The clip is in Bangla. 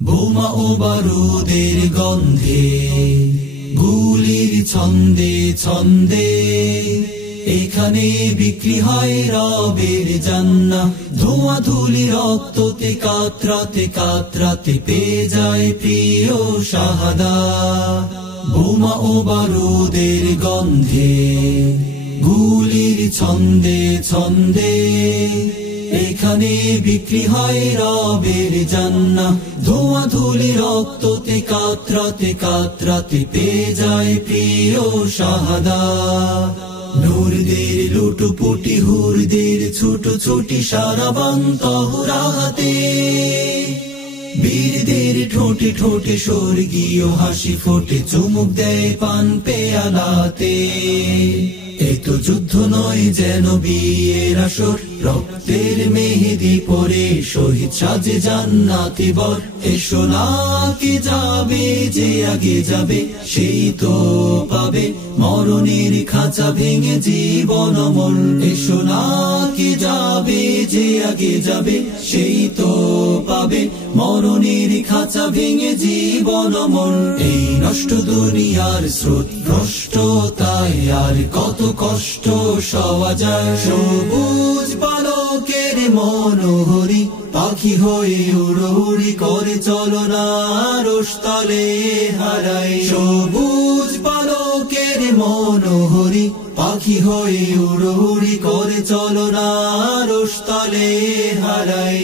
বোমা ও বারুদের গন্ধে, গুলির ছন্দে ছন্দে, এখানে বিক্রি হয় রবের জান্নাহ। ধোঁয়া ধুলি রক্ততে কাতরাতে কাতরাতে পেয়ে যায় প্রিয় শাহাদাত। বোমা ও বারুদের গন্ধে, গুলির ছন্দে ছন্দে, এখানে বিক্রি হয় রবের জান্নাহ। ধোঁয়া ধুলি রক্ততে কাতরাতে কাতরাতে পেয়ে যায় প্রিয় শাহাদাত। নূরদের লুটুপুটি, হুরদের ছুটোছুটি, সারাবান তহরাতে, বীরদের ঠোঁটে ঠোঁটে স্বর্গীয় হাসি ফোটে, চুমুক দেয় পান পেয়ালাতে। এ তো যুদ্ধ নয় যেন বিয়ের আসর, রক্তের মেহেদি পরে শহীদ সাজে জান্নাতি বর। এসো না কে যাবে, যে আগে যাবে সেই তো পাবে মরণের খাঁচা ভেঙে জীবন অমল। এসো না কে যাবে, যে আগে যাবে সেই তো পাবে মরণের খাঁচা ভেঙে জীবন অমল। এই নষ্ট দুনিয়ার স্রোত ভ্রষ্ট, তাই আর কত কষ্ট সওয়া যায়। সবুজ বালকের মনোহরি, পাখি হয়ে উড়ি করে চলো না আরশতলে হারাই। সবুজ বালকের মনোহরি, পাখি হয়ে উড়ি করে চলো না আরশতলে হারাই।